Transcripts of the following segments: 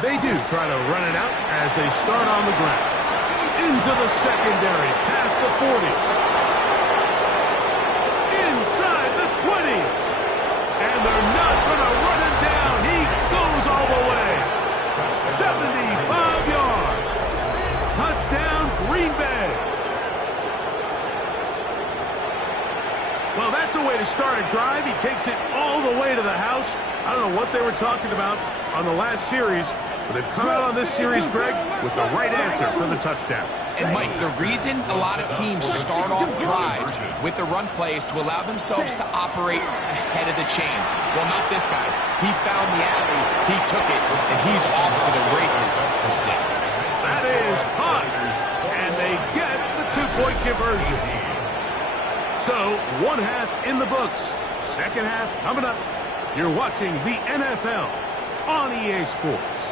They do try to run it out as they start on the ground. Into the secondary, past the 40. Inside the 20. And they're not going to run him down. He goes all the way. 75 yards. Touchdown, Green Bay. Well, that's a way to start a drive. He takes it all the way to the house. I don't know what they were talking about on the last series, but they've come out on this series, Greg, with the right answer for the touchdown. And, Mike, the reason a lot of teams start off drives with the run play is to allow themselves to operate ahead of the chains. Well, not this guy. He found the alley, he took it, and he's off to the races for 6. That is caught, and they get the two-point conversion. So, one half in the books. Second half coming up. You're watching the NFL on EA Sports.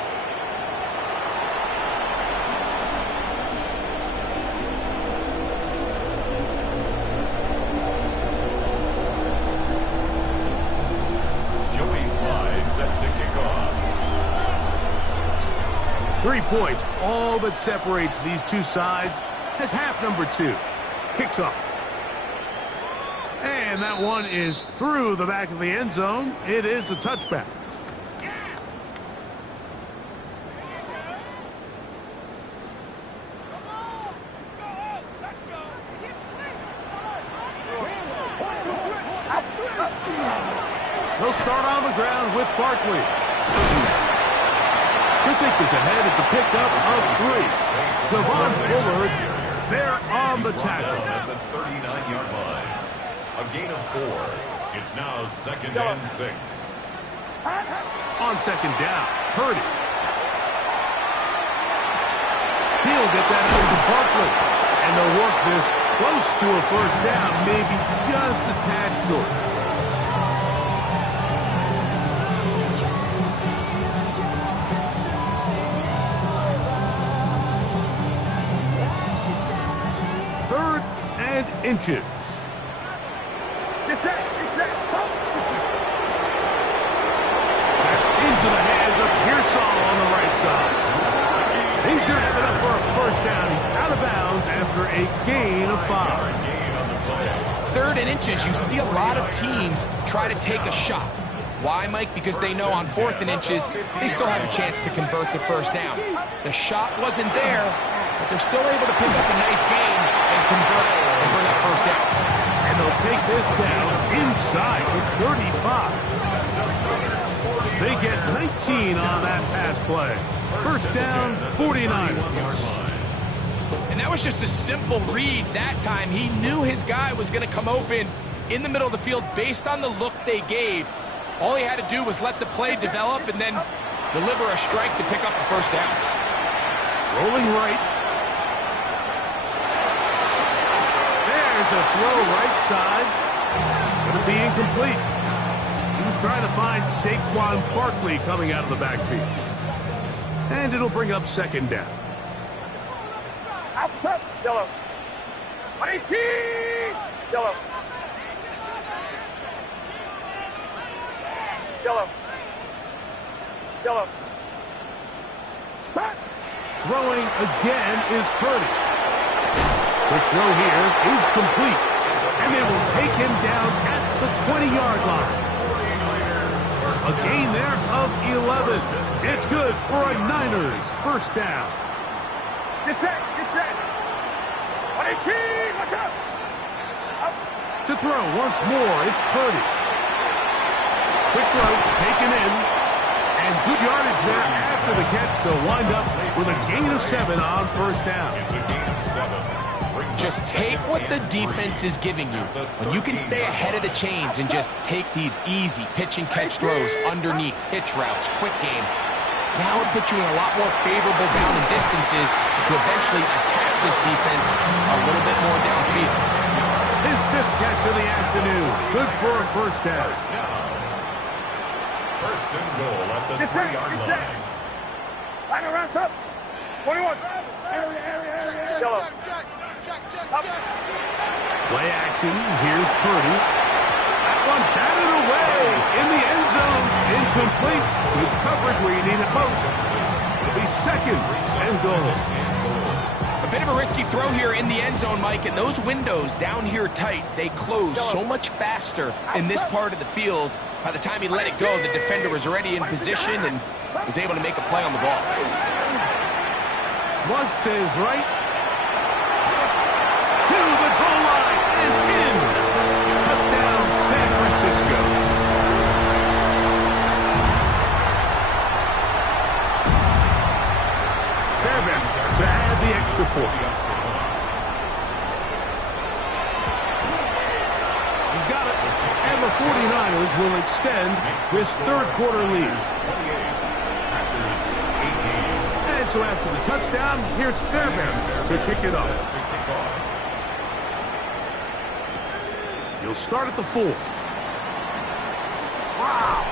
Joey Sly set to kick off. 3 points, all that separates these two sides, as half number 2 kicks off. And that one is through the back of the end zone. It is a touchback. They'll start on the ground with Barkley. He'll take this ahead. It's a pickup of 3. Devon Bullard there on the tackle. At the 39-yard line. A gain of 4. It's now 2nd and 6. On second down, Purdy. He'll get that out to Barkley. And they'll work this close to a first down, maybe just a tad short. Third and inches. That's into the hands of Pearsall on the right side. He's going to have it up for a first down. He's out of bounds after a gain of 5. 3rd and inches, you see a lot of teams try to take a shot. Why, Mike? Because they know on 4th and inches, they still have a chance to convert the first down. The shot wasn't there, but they're still able to pick up a nice gain and convert and bring up first down. And they'll take this down inside the 35. They get 19 on that pass play. First down, 49. And that was just a simple read that time. He knew his guy was going to come open in the middle of the field based on the look they gave. All he had to do was let the play develop and then deliver a strike to pick up the first down. Rolling right. There's a throw right side. Going to be incomplete. He was trying to find Saquon Barkley coming out of the backfield. And it'll bring up second down. Outside, yellow. 18, yellow. Yellow. Yellow. Throwing again is Purdy. The throw here is complete. And they will take him down at the 20-yard line. A gain there of 11. It's good for a Niners first down. Get set, get set. 18, watch out. Up. To throw once more, it's Purdy. Quick throw, taken in. And good yardage there after the catch. They'll wind up with a gain of 7 on first down. It's a gain of 7. Just take what the defense is giving you. When you can stay ahead of the chains and just take these easy pitch and catch throws underneath, hitch routes, quick game, now it puts you in a lot more favorable down and distances to eventually attack this defense a little bit more downfield. His 5th catch of the afternoon. Good for a first down. First and goal at the 3-yard line. Line around up. 21. Area. Yellow. Play action. Here's Purdy. That one batted away in the end zone. Incomplete. Good coverage where you need it most. It'll be second and goal. A bit of a risky throw here in the end zone, Mike, and those windows down here tight, they close so much faster in this part of the field. By the time he let it go, the defender was already in position and was able to make a play on the ball. Flush to his right. To the goal line and in. Touchdown, San Francisco. Fairbairn to add the extra point. He's got it. And the 49ers will extend this third quarter lead. And so after the touchdown, here's Fairbairn to kick it off. He'll start at the 4. Wow.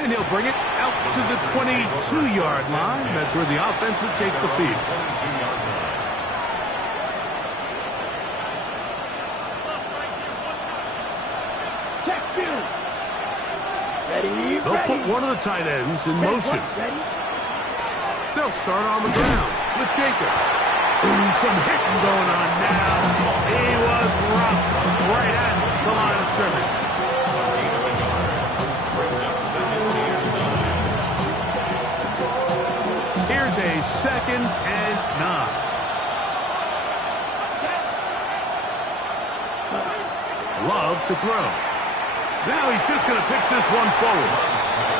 And he'll bring it out to the 22-yard line. That's where the offense would take the field. They'll put one of the tight ends in motion. They'll start on the ground with Jacobs. Ooh, some hitting going on now. He was rocked right at the line of scrimmage. Here's a 2nd and 9. Love to throw. Now he's just going to pitch this one forward.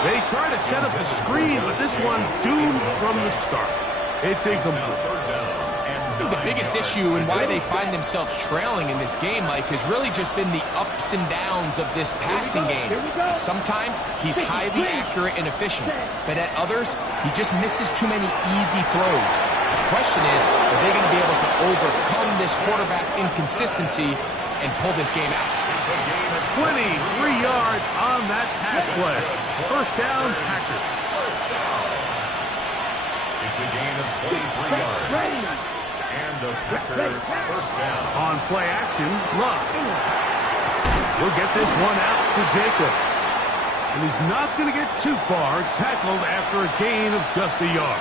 They try to set up the screen, but this one doomed from the start. It's incomplete. The biggest issue and why they find themselves trailing in this game, Mike, has really just been the ups and downs of this passing game. Sometimes he's highly accurate and efficient, but at others, he just misses too many easy throws. The question is, are they going to be able to overcome this quarterback inconsistency and pull this game out? 23 yards on that pass play. First down, Packers. It's a gain of 23 yards. And the Packer first down. On play action, Love. He'll get this one out to Jacobs. And he's not going to get too far, tackled after a gain of just a yard.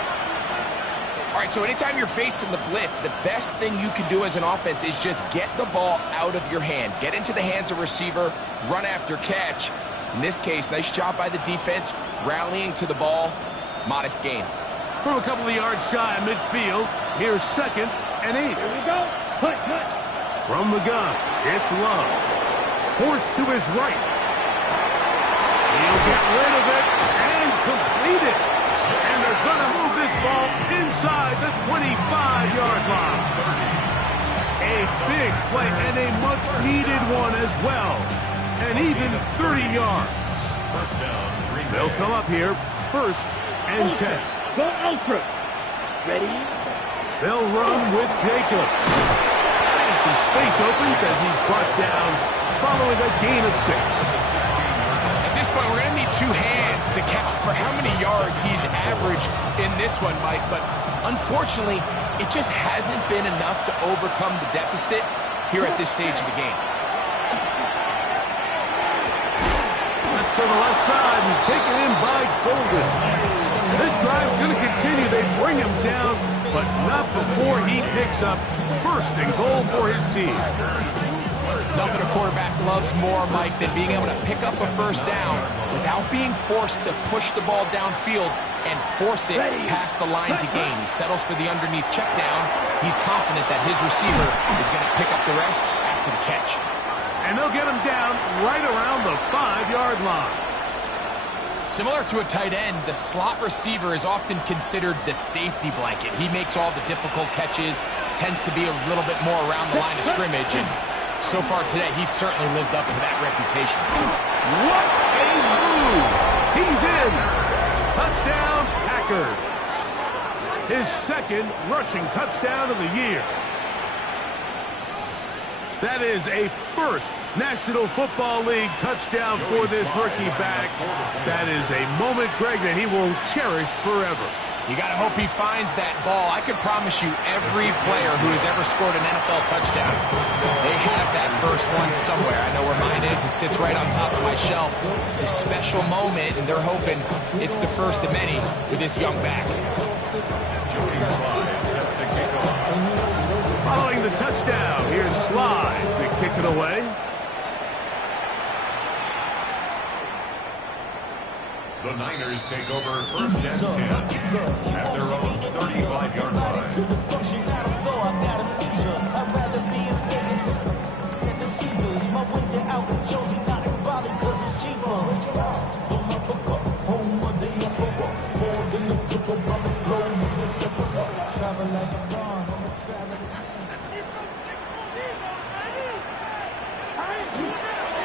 All right, so anytime you're facing the blitz, the best thing you can do as an offense is just get the ball out of your hand. Get into the hands of receiver, run after catch. In this case, nice job by the defense, rallying to the ball. Modest gain. From a couple of yards shy of midfield, here's 2nd and 8. Here we go. Cut. From the gun, it's Love. Forced to his right. He'll get rid of it and complete it. And they're going to move this ball inside the 25-yard line. A big play and a much-needed one as well. And even 30 yards. First down. They'll come up here, 1st and 10. Go ultra. Ready? They'll run with Jacobs. And some space opens as he's brought down following a gain of 6. At this point, we're going to need 2 hands to count for how many yards he's averaged in this one, Mike. But unfortunately, it just hasn't been enough to overcome the deficit here at this stage of the game. To the left side and taken in by Golden. This drive's going to continue. They bring him down, but not before he picks up 1st and goal for his team. Nothing a quarterback loves more, Mike, than being able to pick up a 1st down without being forced to push the ball downfield and force it past the line to gain. He settles for the underneath check down. He's confident that his receiver is going to pick up the rest after the catch. And they'll get him down right around the 5-yard line. Similar to a tight end, the slot receiver is often considered the safety blanket. He makes all the difficult catches, tends to be a little bit more around the line of scrimmage, and so far today, he's certainly lived up to that reputation. What a move! He's in! Touchdown, Packers! His 2nd rushing touchdown of the year. That is a 1st National Football League touchdown for this rookie back. That is a moment, Greg, that he will cherish forever. You got to hope he finds that ball. I can promise you every player who has ever scored an NFL touchdown, they have that first one somewhere. I know where mine is. It sits right on top of my shelf. It's a special moment, and they're hoping it's the first of many for this young back. Following the touchdown, here's Sly to kick it away. The Niners take over first and 10 at their own 35-yard line.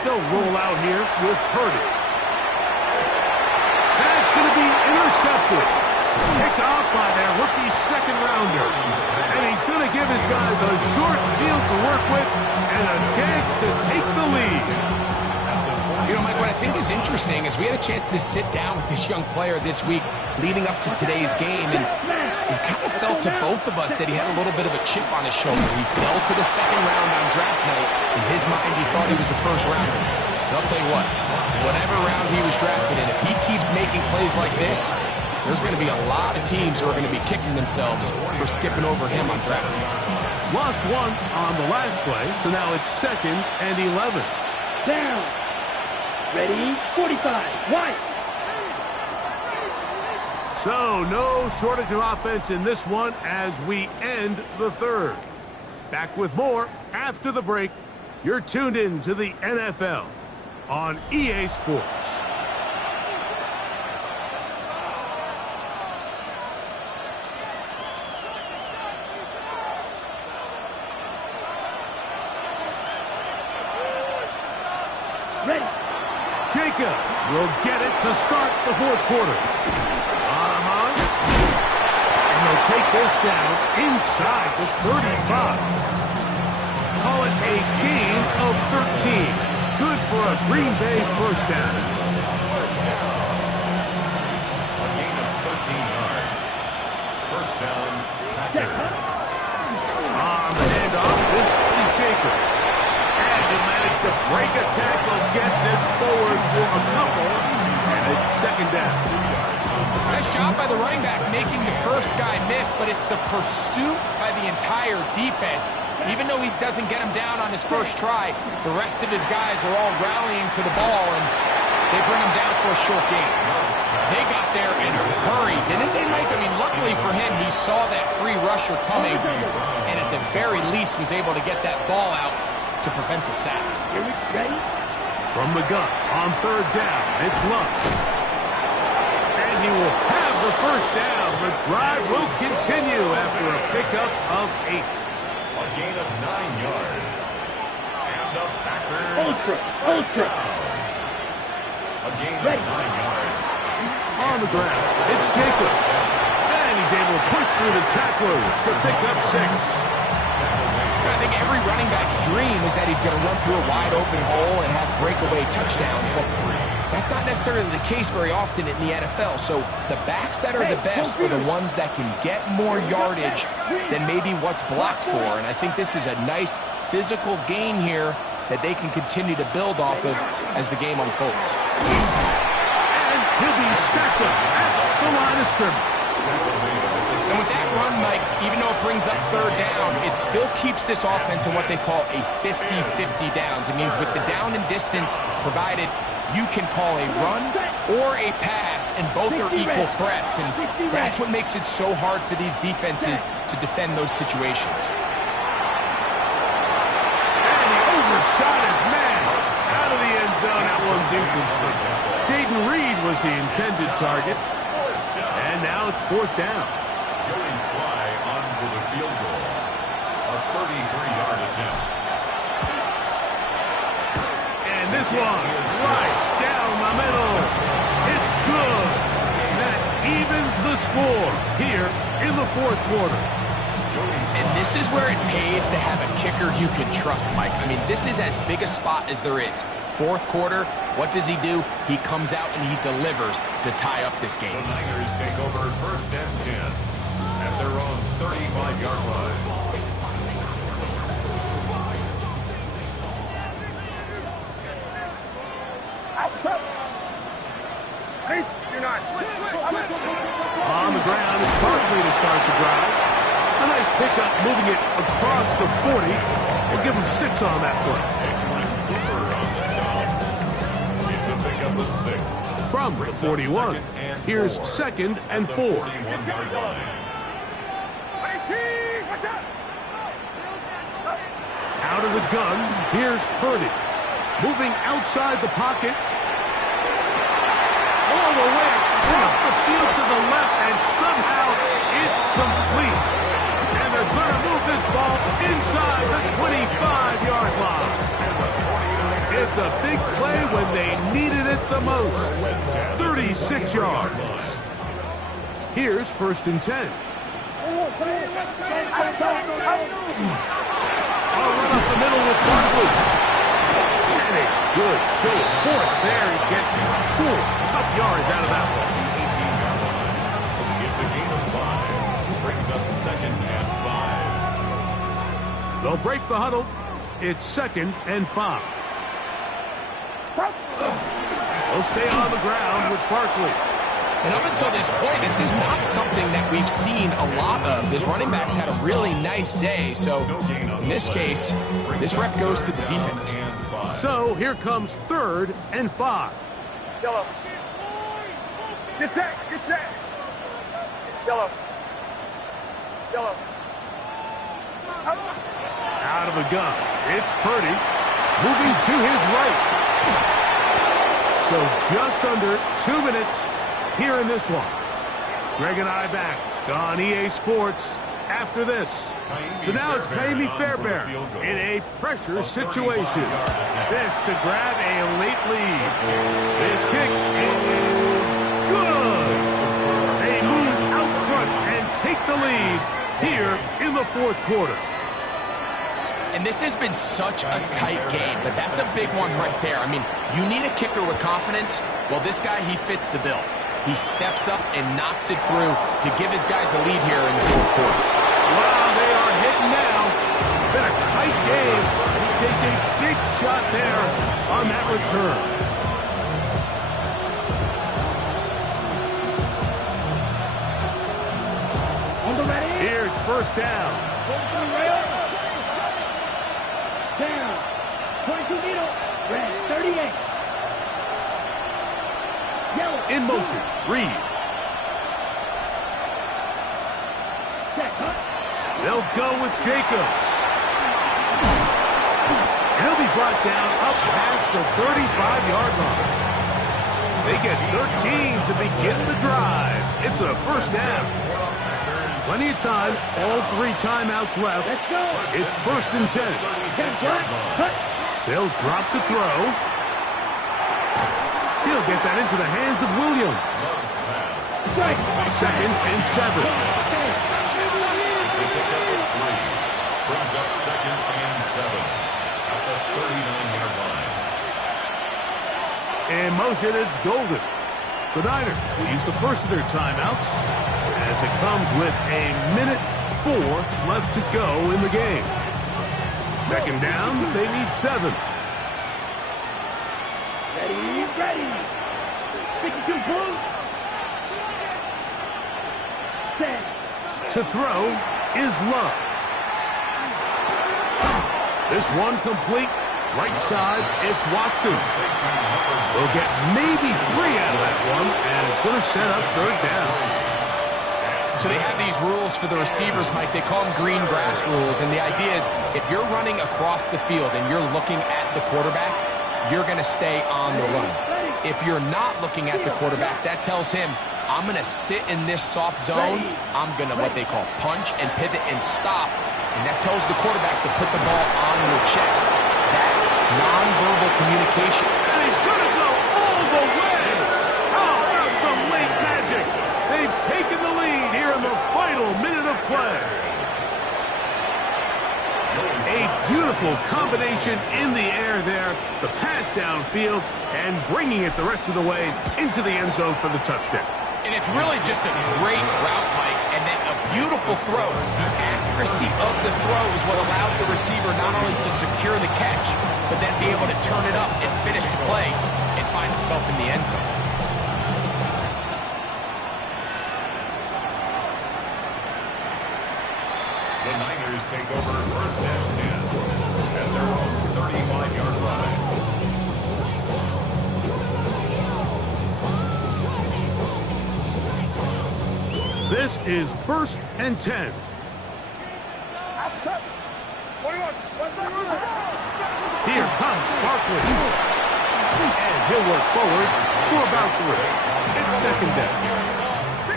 They'll roll out here with Purdy. That's going to be intercepted. Picked off by their rookie second-rounder. And he's going to give his guys a short field to work with and a chance to take the lead. You know, Mike, what I think is interesting is we had a chance to sit down with this young player this week leading up to today's game, and it kind of felt to both of us that he had a little bit of a chip on his shoulder. He fell to the second round on draft night. In his mind, he thought he was a first-rounder. And I'll tell you what, whatever round he was drafted in, if he keeps making plays like this, there's going to be a lot of teams who are going to be kicking themselves for skipping over him on draft night. Lost one on the last play, so now it's 2nd and 11. Down. Ready, 45, wide. So no shortage of offense in this one as we end the third. Back with more after the break. You're tuned in to the NFL on EA Sports. Ready. Jacob will get it to start the fourth quarter. And they'll take this down inside the 35. Call it a gain of 13. Good for a Green Bay first down. A gain of 13 yards. First down, Packers. On the handoff, this is Jacobs. And he managed to break a tackle, get this forward for a couple, and it's second down. Nice job by the running back making the first guy miss, but it's the pursuit by the entire defense. Even though he doesn't get him down on his first try, the rest of his guys are all rallying to the ball, and they bring him down for a short gain. They got there in a hurry, didn't they, Mike? I mean, luckily for him, he saw that free rusher coming, and at the very least was able to get that ball out to prevent the sack. Here we ready. From the gun on third down, it's Luck. And he will have the first down. The drive will continue after a pickup of 8. A gain of 9 yards. And the Packers. Ultra. A gain of 9 yards. On the ground, it's Jacobs. And he's able to push through the tacklers to pick up 6. I think every running back's dream is that he's going to run through a wide open hole and have breakaway touchdowns, but that's not necessarily the case very often in the NFL. So the backs that are the best are the ones that can get more yardage than maybe what's blocked for. And I think this is a nice physical gain here that they can continue to build off of as the game unfolds. And he'll be stacked up at the line of scrimmage. And with that run, Mike, even though it brings up third down, it still keeps this offense in what they call a 50-50 downs. It means with the down and distance provided, you can call a run or a pass, and both are equal threats. And that's what makes it so hard for these defenses to defend those situations. And he overshot his man out of the end zone. That one's incomplete. Jaden Reed was the intended target. And now it's fourth down. Joey Sly on for the field goal. A 33-yard attempt. And this one right down the middle. It's good. That evens the score here in the fourth quarter. And this is where it pays to have a kicker you can trust, Mike. I mean, this is as big a spot as there is. Fourth quarter, what does he do? He comes out and he delivers to tie up this game. The Niners take over 1st and 10 at their own 35-yard line. On the ground is Barkley to start the drive. A nice pickup moving it across the 40. We'll give him 6 on that play. It's a pickup of 6. From the 41, here's 2nd and 4. Out of the gun, here's Purdy. Moving outside the pocket. All the way across the field to the left, and somehow it's complete. And they're going to move this ball inside the 25-yard line. It's a big play when they needed it the most. 36 yards. Here's 1st and 10. I'll run up the middle with Barkley. And a good show of force there. He gets 4 tough yards out of that one. It's a gain of 5. Brings up 2nd and 5. They'll break the huddle. It's 2nd and 5. They'll stay on the ground with Barkley. And up until this point, this is not something that we've seen a lot of. His running backs had a really nice day. So in this case, this rep goes to the defense. So here comes 3rd and 5. Yellow. Get set. Get set. Yellow. Yellow. Out of the gun. It's Purdy. Moving to his right. So just under 2 minutes here in this one. Greg and I back on EA Sports after this. So now it's Kaimi Fairbairn in a pressure situation. This to grab a late lead. This kick is good. They move out front and take the lead here in the 4th quarter. And this has been such a tight game, but that's a big one right there. I mean, you need a kicker with confidence. Well, this guy, he fits the bill. He steps up and knocks it through to give his guys a lead here in the 4th quarter. Wow, they are hitting now. Been a tight game. He takes a big shot there on that return. On the ready. Here's 1st down. Down. 22 needle. Red 38. Yellow. In motion. Reed. Set. They'll go with Jacobs. He'll be brought down up past the 35-yard line. They get 13 to begin the drive. It's a 1st down. Plenty of time. All 3 timeouts left. Let's go. It's 1st and 10. They'll drop to throw. He'll get that into the hands of Williams. 2nd and 7. It's a pickup of 3. Brings up 2nd and 7 at the 39-yard line. In motion, it's Golden. The Niners will use the first of their timeouts as it comes with a minute 4 left to go in the game. 2nd down, they need 7. Ready, ready. 52 blue. Set. To throw is Love. This one complete. Right side, it's Watson. They'll get maybe 3 out of that one, and it's going to set up 3rd down. So they have these rules for the receivers, Mike. They call them green grass rules. And the idea is if you're running across the field and you're looking at the quarterback, you're going to stay on the run. If you're not looking at the quarterback, that tells him, I'm going to sit in this soft zone. I'm going to what they call punch and pivot and stop. And that tells the quarterback to put the ball on your chest. That nonverbal communication. And he's going to go all the way. How about some late magic? They've taken the lead here in the final minute of play. Beautiful combination in the air there. The pass downfield and bringing it the rest of the way into the end zone for the touchdown. And it's really just a great route, Mike, and then a beautiful throw. The accuracy of the throw is what allowed the receiver not only to secure the catch, but then be able to turn it up and finish the play and find himself in the end zone. The Niners take over first and 10 at their own 35-yard line. This is first and 10. Here comes Barkley. And he'll work forward to about 3. It's second down.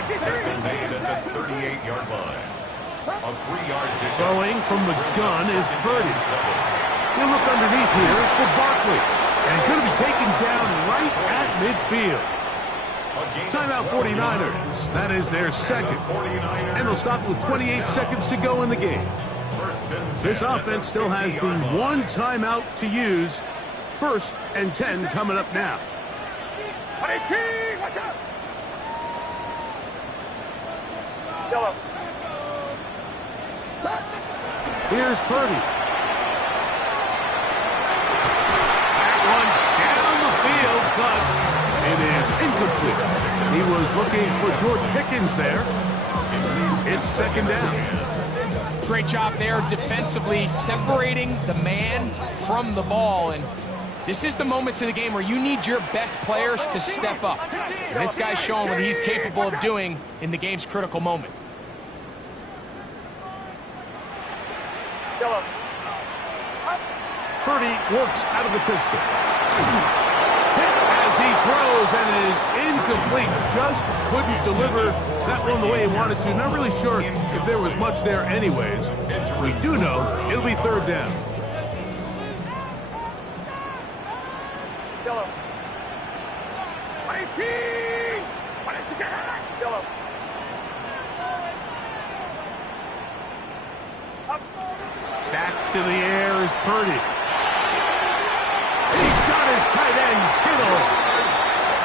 Tackle made at the 38-yard line. A 3-yard pickup. Throwing from the gun is Purdy. He'll look underneath here for Barkley. And he's going to be taken down right at midfield. Timeout 49ers. That is their second. And they'll stop with 28 seconds to go in the game. This offense still has the one timeout to use. First and 10 coming up now. Watch out! Yellow. Here's Purdy. That one down the field, but it is incomplete. He was looking for Jordan Pickens there. It's second down. Great job there defensively, separating the man from the ball. And this is the moments in the game where you need your best players to step up. And this guy's showing what he's capable of doing in the game's critical moment. Yellow. Purdy works out of the pistol. Hit as he throws, and it is incomplete. Just couldn't deliver that one the way he wanted to. Not really sure if there was much there anyways. We do know it'll be third down. Yellow. 18! Yellow. Back to the air is Purdy. He's got his tight end, Kittle.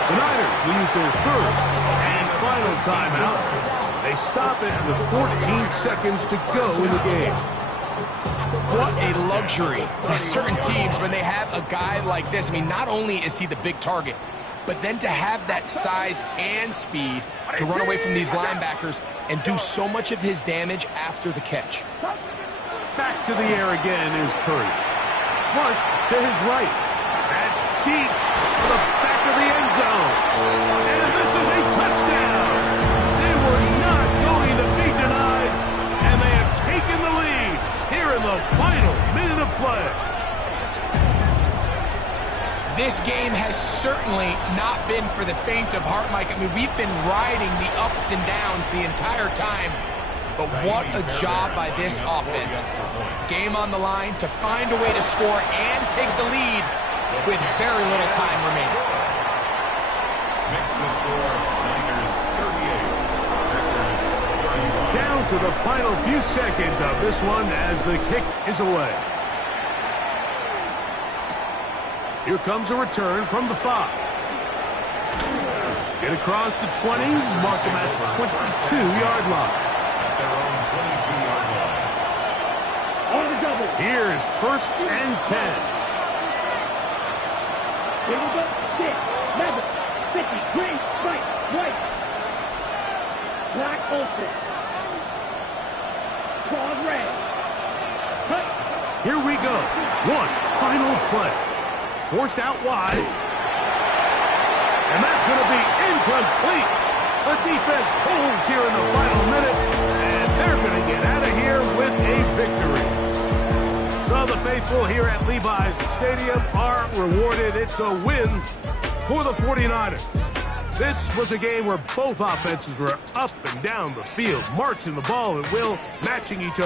The Niners will use their third and final timeout. They stop it with 14 seconds to go in the game. What a luxury. There's certain teams, when they have a guy like this, I mean, not only is he the big target, but then to have that size and speed to run away from these linebackers and do so much of his damage after the catch. Back to the air again is Purdy. Flush to his right. That's deep to the back of the end zone. And this is a touchdown. They were not going to be denied, and they have taken the lead here in the final minute of play. This game has certainly not been for the faint of heart, Mike. I mean, we've been riding the ups and downs the entire time. But what a job by this offense. Game on the line to find a way to score and take the lead with very little time remaining. Makes the score Niners 38. Down to the final few seconds of this one as the kick is away. Here comes a return from the 5. Get across the 20, mark him at the 22-yard line. Their own 22-yard line. On the double. Here's first and 10. Here we go. 6, 11, 50, green, right, white. Black open. Claws red. Cut. Here we go. One final play. Forced out wide. And that's going to be incomplete. The defense holds here in the final minute, and they're going to get out of here with a victory. So the faithful here at Levi's Stadium are rewarded. It's a win for the 49ers. This was a game where both offenses were up and down the field, marching the ball at will, matching each other.